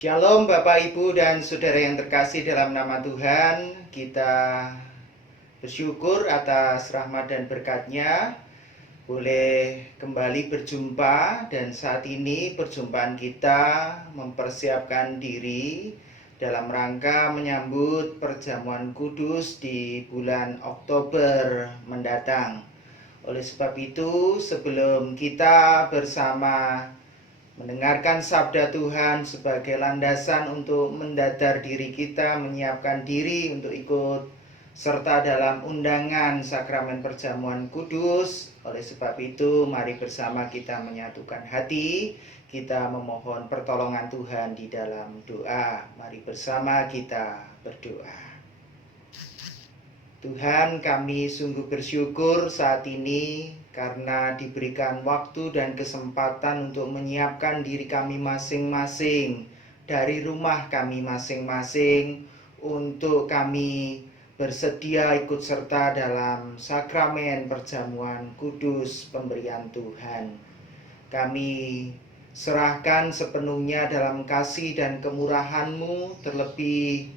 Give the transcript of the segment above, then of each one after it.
Shalom Bapak Ibu dan Saudara yang terkasih dalam nama Tuhan. Kita bersyukur atas rahmat dan berkat-Nya boleh kembali berjumpa, dan saat ini perjumpaan kita mempersiapkan diri dalam rangka menyambut perjamuan kudus di bulan Oktober mendatang. Oleh sebab itu, sebelum kita bersama mendengarkan sabda Tuhan sebagai landasan untuk mendadar diri kita, menyiapkan diri untuk ikut serta dalam undangan sakramen perjamuan kudus. Oleh sebab itu, mari bersama kita menyatukan hati, kita memohon pertolongan Tuhan di dalam doa. Mari bersama kita berdoa. Tuhan, kami sungguh bersyukur saat ini karena diberikan waktu dan kesempatan untuk menyiapkan diri kami masing-masing dari rumah kami masing-masing untuk kami bersedia ikut serta dalam sakramen perjamuan kudus pemberian Tuhan. Kami serahkan sepenuhnya dalam kasih dan kemurahan-Mu, terlebih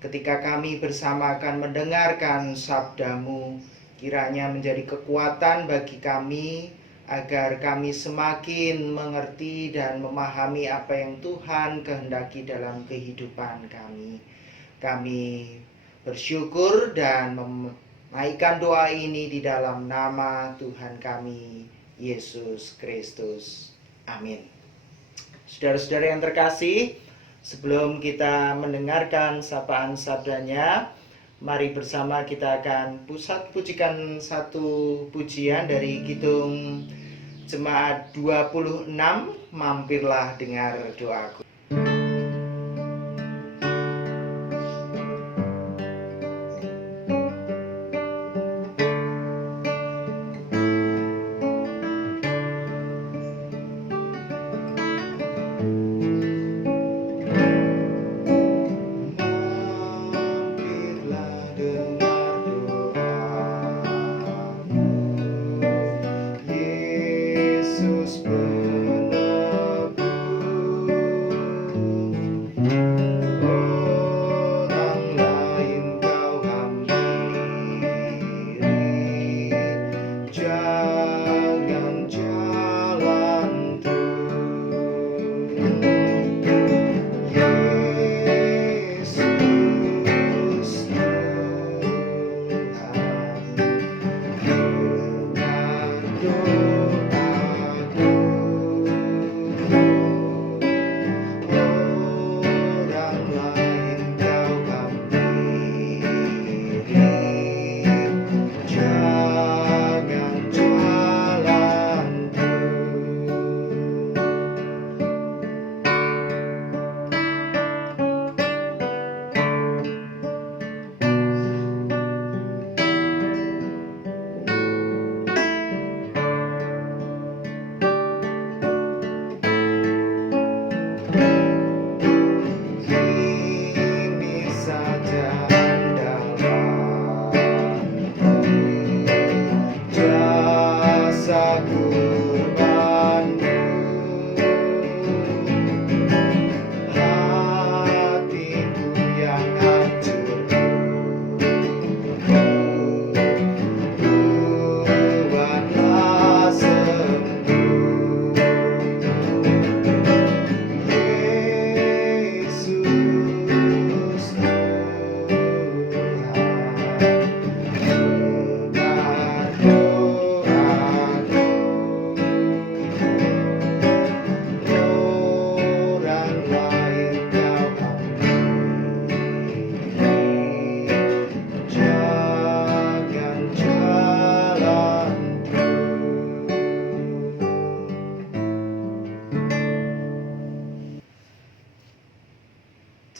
ketika kami bersama akan mendengarkan sabda-Mu, kiranya menjadi kekuatan bagi kami agar kami semakin mengerti dan memahami apa yang Tuhan kehendaki dalam kehidupan kami. Kami bersyukur dan menaikkan doa ini di dalam nama Tuhan kami, Yesus Kristus. Amin. Saudara-saudara yang terkasih, sebelum kita mendengarkan sapaan sabdanya, mari bersama kita akan pujikan satu pujian dari Kidung Jemaat 26, Mampirlah Dengar Doaku.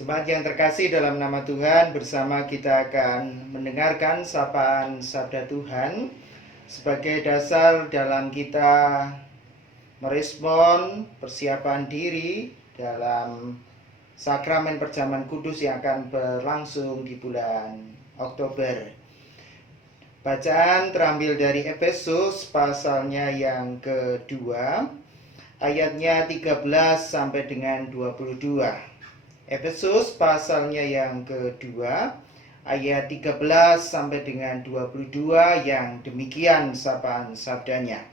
Jemaat yang terkasih dalam nama Tuhan, bersama kita akan mendengarkan sapaan sabda Tuhan sebagai dasar dalam kita merespon persiapan diri dalam sakramen perjamuan kudus yang akan berlangsung di bulan Oktober. Bacaan terambil dari Efesus pasalnya yang kedua, ayatnya 13 sampai dengan 22. Efesus pasalnya yang kedua, ayat 13 sampai dengan 22 yang demikian sapaan sabdanya.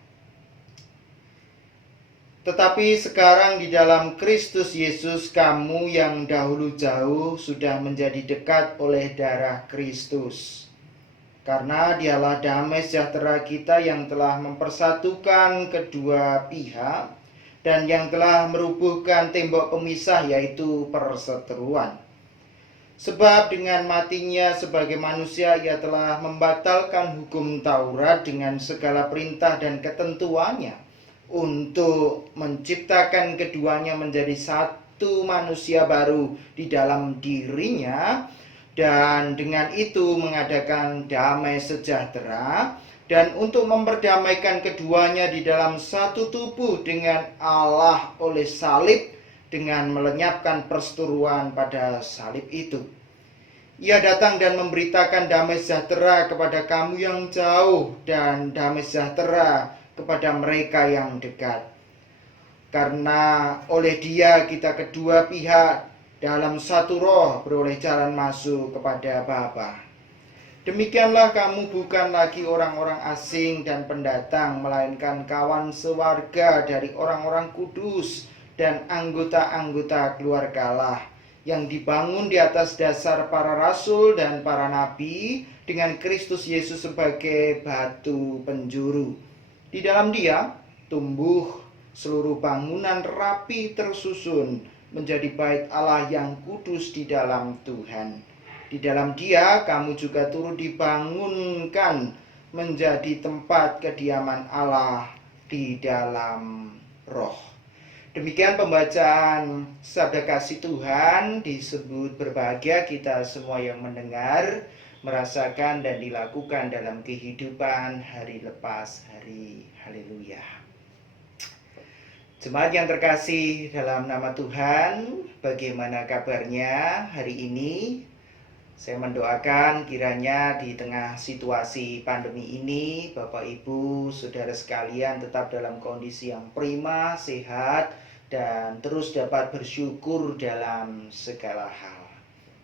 Tetapi sekarang di dalam Kristus Yesus, kamu yang dahulu jauh sudah menjadi dekat oleh darah Kristus. Karena dialah damai sejahtera kita yang telah mempersatukan kedua pihak dan yang telah merubuhkan tembok pemisah, yaitu perseteruan. Sebab dengan matinya sebagai manusia ia telah membatalkan hukum Taurat dengan segala perintah dan ketentuannya, untuk menciptakan keduanya menjadi satu manusia baru di dalam dirinya, dan dengan itu mengadakan damai sejahtera, dan untuk memperdamaikan keduanya di dalam satu tubuh dengan Allah oleh salib, dengan melenyapkan perseteruan pada salib itu. Ia datang dan memberitakan damai sejahtera kepada kamu yang jauh, dan damai sejahtera kepada mereka yang dekat. Karena oleh Dia kita kedua pihak dalam satu roh beroleh jalan masuk kepada Bapa. Demikianlah kamu bukan lagi orang-orang asing dan pendatang, melainkan kawan sewarga dari orang-orang kudus dan anggota-anggota keluarga Allah, yang dibangun di atas dasar para rasul dan para nabi, dengan Kristus Yesus sebagai batu penjuru. Di dalam Dia tumbuh seluruh bangunan rapi tersusun menjadi bait Allah yang kudus di dalam Tuhan. Di dalam Dia kamu juga turut dibangunkan menjadi tempat kediaman Allah di dalam Roh. Demikian pembacaan sabda kasih Tuhan. Disebut berbahagia kita semua yang mendengar, merasakan dan dilakukan dalam kehidupan hari lepas hari. Haleluya. Jemaat yang terkasih dalam nama Tuhan, bagaimana kabarnya hari ini? Saya mendoakan kiranya di tengah situasi pandemi ini, Bapak Ibu, Saudara sekalian tetap dalam kondisi yang prima, sehat, dan terus dapat bersyukur dalam segala hal.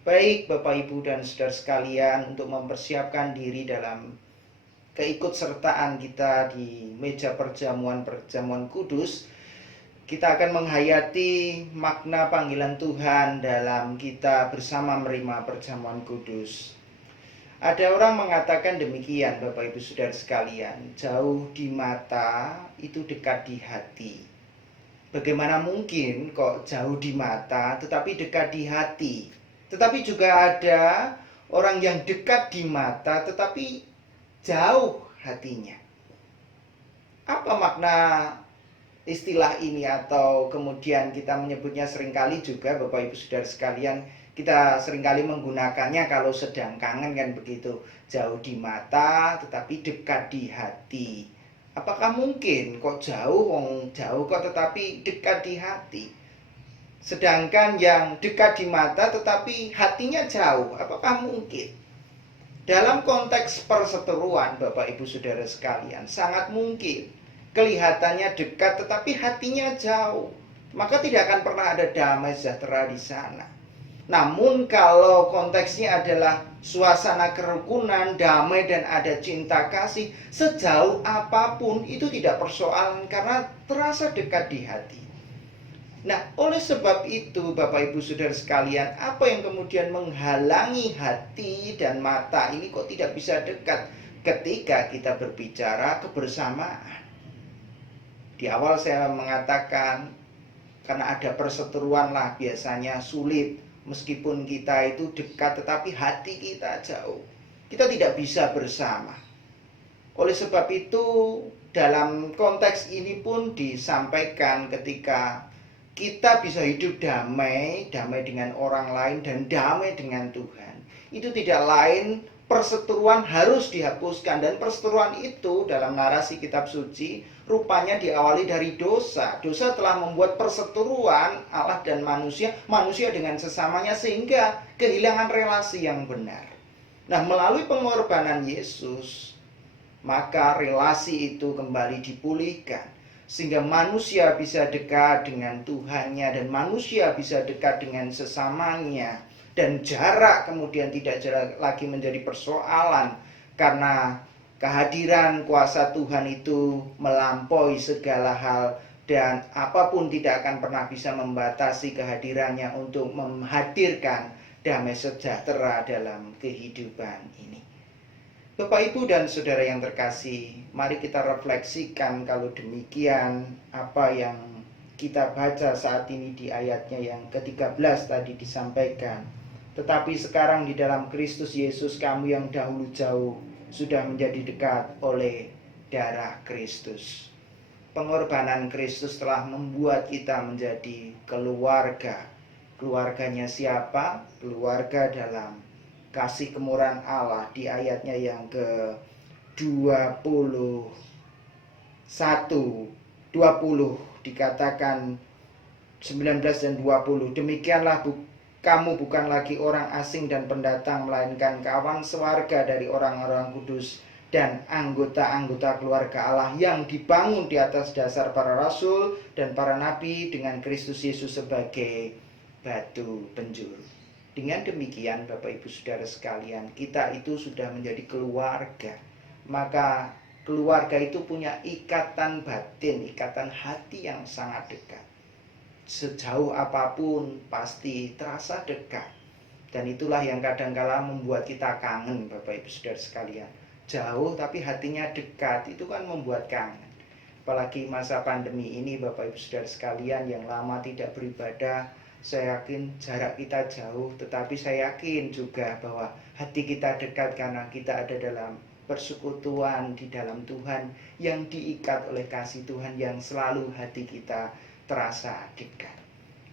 Baik Bapak Ibu dan Saudara sekalian, untuk mempersiapkan diri dalam keikutsertaan kita di meja perjamuan kudus, kita akan menghayati makna panggilan Tuhan dalam kita bersama menerima perjamuan kudus. Ada orang mengatakan demikian, Bapak Ibu Saudara sekalian, jauh di mata itu dekat di hati. Bagaimana mungkin kok jauh di mata tetapi dekat di hati? Tetapi juga ada orang yang dekat di mata tetapi jauh hatinya. Apa makna istilah ini? Atau kemudian kita menyebutnya seringkali juga, Bapak Ibu Saudara sekalian, kita seringkali menggunakannya kalau sedang kangen, kan begitu. Jauh di mata tetapi dekat di hati. Apakah mungkin kok jauh kok tetapi dekat di hati? Sedangkan yang dekat di mata tetapi hatinya jauh, apakah mungkin? Dalam konteks perseteruan, Bapak Ibu Saudara sekalian, sangat mungkin. Kelihatannya dekat tetapi hatinya jauh, maka tidak akan pernah ada damai sejahtera di sana. Namun kalau konteksnya adalah suasana kerukunan, damai dan ada cinta kasih, sejauh apapun itu tidak persoalan karena terasa dekat di hati. Nah, oleh sebab itu Bapak Ibu Saudara sekalian, apa yang kemudian menghalangi hati dan mata ini kok tidak bisa dekat ketika kita berbicara kebersamaan? Di awal saya mengatakan karena ada perseteruan lah biasanya sulit. Meskipun kita itu dekat tetapi hati kita jauh, kita tidak bisa bersama. Oleh sebab itu dalam konteks ini pun disampaikan ketika kita bisa hidup damai dengan orang lain dan damai dengan Tuhan, itu tidak lain perseteruan harus dihapuskan. Dan perseteruan itu dalam narasi kitab suci rupanya diawali dari dosa. Dosa telah membuat perseteruan Allah dan manusia dengan sesamanya, sehingga kehilangan relasi yang benar. Nah, melalui pengorbanan Yesus, maka relasi itu kembali dipulihkan. sehingga manusia bisa dekat dengan Tuhannya dan manusia bisa dekat dengan sesamanya, dan jarak kemudian tidak lagi menjadi persoalan karena kehadiran kuasa Tuhan itu melampaui segala hal, dan apapun tidak akan pernah bisa membatasi kehadirannya untuk menghadirkan damai sejahtera dalam kehidupan ini. Bapak, Ibu, dan Saudara yang terkasih, mari kita refleksikan kalau demikian apa yang kita baca saat ini di ayatnya yang ke-13 tadi disampaikan. Tetapi sekarang di dalam Kristus Yesus, kamu yang dahulu jauh sudah menjadi dekat oleh darah Kristus. Pengorbanan Kristus telah membuat kita menjadi keluarga. Keluarganya siapa? Keluarga dalam kasih kemurahan Allah. Di ayatnya yang ke-21, 20 dikatakan 19 dan 20, demikianlah kamu bukan lagi orang asing dan pendatang, melainkan kawan sewarga dari orang-orang kudus dan anggota-anggota keluarga Allah yang dibangun di atas dasar para rasul dan para nabi dengan Kristus Yesus sebagai batu penjuru. Dengan demikian, Bapak Ibu Saudara sekalian, kita itu sudah menjadi keluarga. Maka keluarga itu punya ikatan batin, ikatan hati yang sangat dekat. Sejauh apapun pasti terasa dekat. Dan itulah yang kadangkala membuat kita kangen, Bapak Ibu Saudara sekalian. Jauh tapi hatinya dekat, itu kan membuat kangen. Apalagi masa pandemi ini, Bapak Ibu Saudara sekalian, yang lama tidak beribadah, saya yakin jarak kita jauh, tetapi saya yakin juga bahwa hati kita dekat karena kita ada dalam persekutuan di dalam Tuhan, yang diikat oleh kasih Tuhan yang selalu hati kita terasa dekat.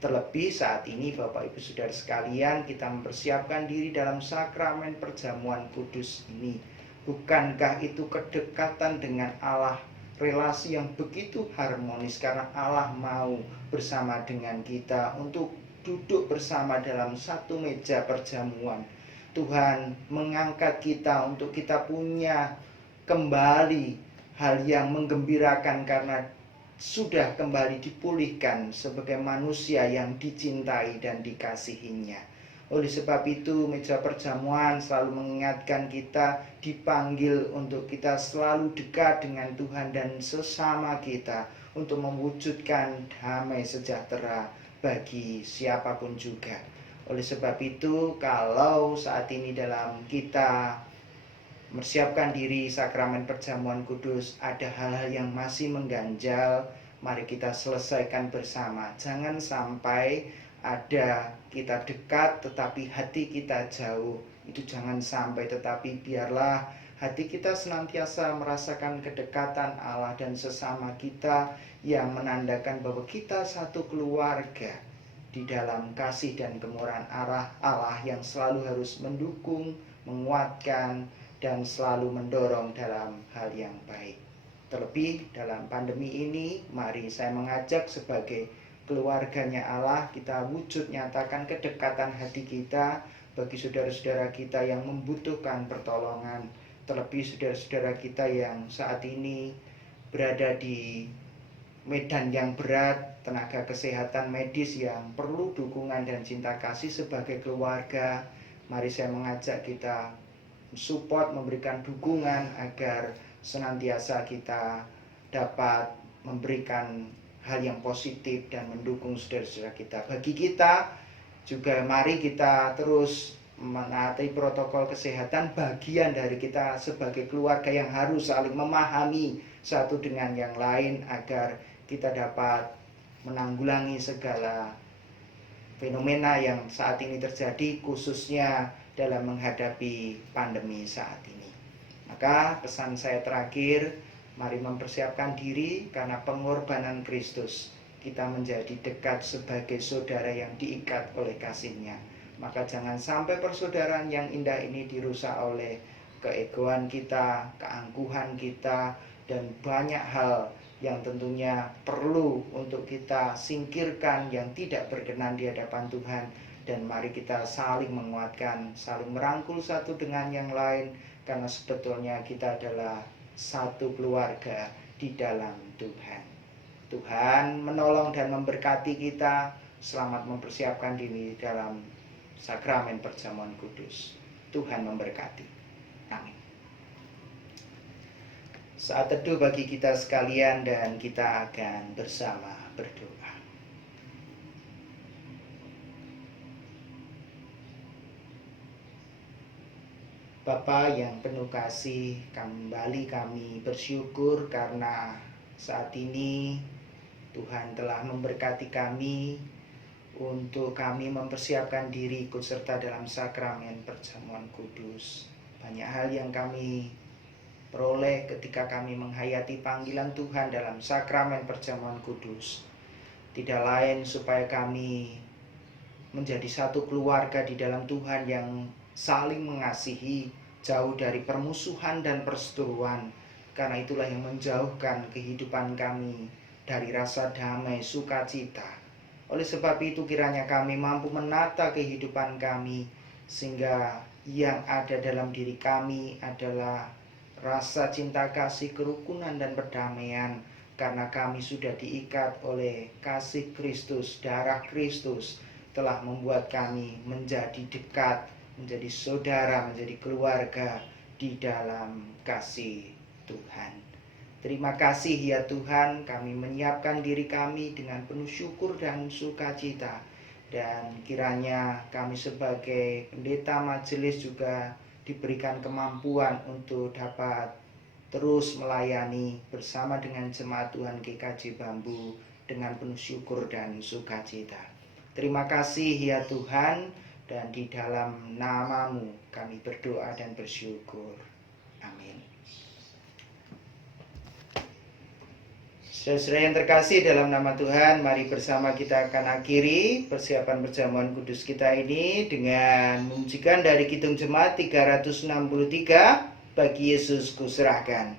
Terlebih saat ini, Bapak Ibu Saudara sekalian, kita mempersiapkan diri dalam sakramen perjamuan kudus ini. Bukankah itu kedekatan dengan Allah, relasi yang begitu harmonis karena Allah mau bersama dengan kita untuk duduk bersama dalam satu meja perjamuan. Tuhan mengangkat kita untuk kita punya kembali hal yang menggembirakan karena sudah kembali dipulihkan sebagai manusia yang dicintai dan dikasihinya. Oleh sebab itu, meja perjamuan selalu mengingatkan kita dipanggil untuk kita selalu dekat dengan Tuhan dan sesama kita untuk mewujudkan damai sejahtera bagi siapapun juga. Oleh sebab itu, kalau saat ini dalam kita mempersiapkan diri sakramen perjamuan kudus ada hal-hal yang masih mengganjal, mari kita selesaikan bersama. Jangan sampai ada kita dekat tetapi hati kita jauh. Itu jangan sampai, tetapi biarlah hati kita senantiasa merasakan kedekatan Allah dan sesama kita, yang menandakan bahwa kita satu keluarga di dalam kasih dan kemurahan Allah yang selalu harus mendukung, menguatkan, dan selalu mendorong dalam hal yang baik. Terlebih dalam pandemi ini, mari saya mengajak sebagai keluarganya Allah, kita wujud nyatakan kedekatan hati kita bagi saudara-saudara kita yang membutuhkan pertolongan. Terlebih saudara-saudara kita yang saat ini berada di medan yang berat, tenaga kesehatan medis yang perlu dukungan dan cinta kasih sebagai keluarga. Mari saya mengajak kita support, memberikan dukungan agar senantiasa kita dapat memberikan hal yang positif dan mendukung saudara-saudara kita. Bagi kita juga, mari kita terus menaati protokol kesehatan, bagian dari kita sebagai keluarga yang harus saling memahami satu dengan yang lain agar kita dapat menanggulangi segala fenomena yang saat ini terjadi, khususnya dalam menghadapi pandemi saat ini. Maka pesan saya terakhir, mari mempersiapkan diri karena pengorbanan Kristus. Kita menjadi dekat sebagai saudara yang diikat oleh kasih-Nya. Maka jangan sampai persaudaraan yang indah ini dirusak oleh keegoan kita, keangkuhan kita, dan banyak hal yang tentunya perlu untuk kita singkirkan yang tidak berkenan di hadapan Tuhan. Dan mari kita saling menguatkan, saling merangkul satu dengan yang lain, karena sebetulnya kita adalah satu keluarga di dalam Tuhan. Tuhan menolong dan memberkati kita. Selamat mempersiapkan diri dalam sakramen perjamuan kudus. Tuhan memberkati. Amin. Saat teduh bagi kita sekalian dan kita akan bersama berdoa. Bapa yang penuh kasih, kembali kami bersyukur karena saat ini Tuhan telah memberkati kami untuk kami mempersiapkan diri ikut serta dalam sakramen perjamuan kudus. Banyak hal yang kami peroleh ketika kami menghayati panggilan Tuhan dalam sakramen perjamuan kudus. Tidak lain supaya kami menjadi satu keluarga di dalam Tuhan yang saling mengasihi, jauh dari permusuhan dan perseteruan. Karena itulah yang menjauhkan kehidupan kami dari rasa damai, sukacita. Oleh sebab itu kiranya kami mampu menata kehidupan kami, sehingga yang ada dalam diri kami adalah rasa cinta kasih, kerukunan dan perdamaian. Karena kami sudah diikat oleh kasih Kristus, darah Kristus telah membuat kami menjadi dekat, menjadi saudara, menjadi keluarga di dalam kasih Tuhan. Terima kasih ya Tuhan, kami menyiapkan diri kami dengan penuh syukur dan sukacita. Dan kiranya kami sebagai pendeta majelis juga diberikan kemampuan untuk dapat terus melayani bersama dengan jemaat Tuhan GKJ Bambu dengan penuh syukur dan sukacita. Terima kasih ya Tuhan, dan di dalam nama-Mu kami berdoa dan bersyukur. Amin. Saudara-saudara yang terkasih dalam nama Tuhan, mari bersama kita akan akhiri persiapan perjamuan kudus kita ini dengan menunjukkan dari Kidung Jemaat 363, bagi Yesus kuserahkan.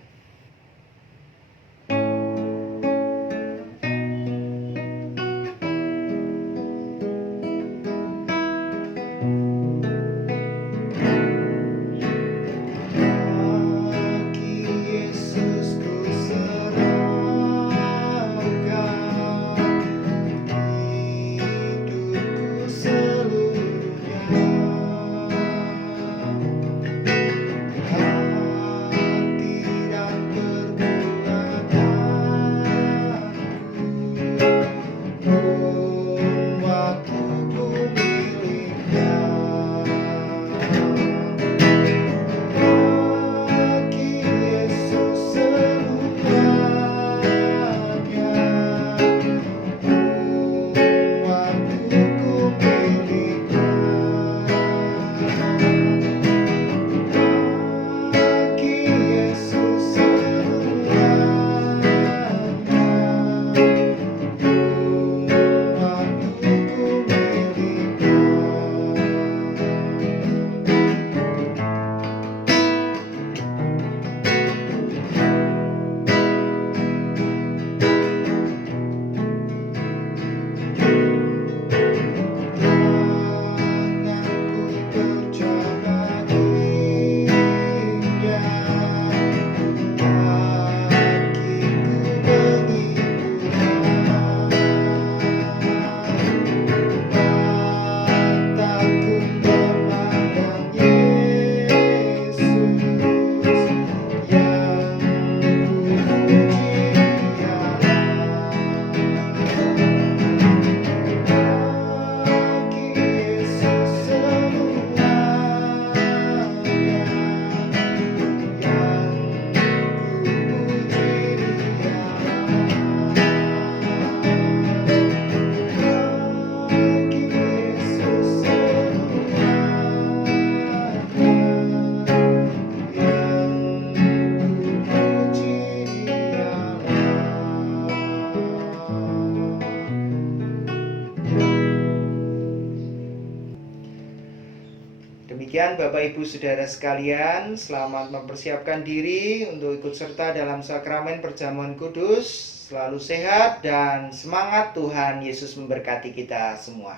Demikian Bapak Ibu Saudara sekalian, selamat mempersiapkan diri untuk ikut serta dalam sakramen perjamuan kudus. Selalu sehat dan semangat, Tuhan Yesus memberkati kita semua.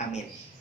Amin.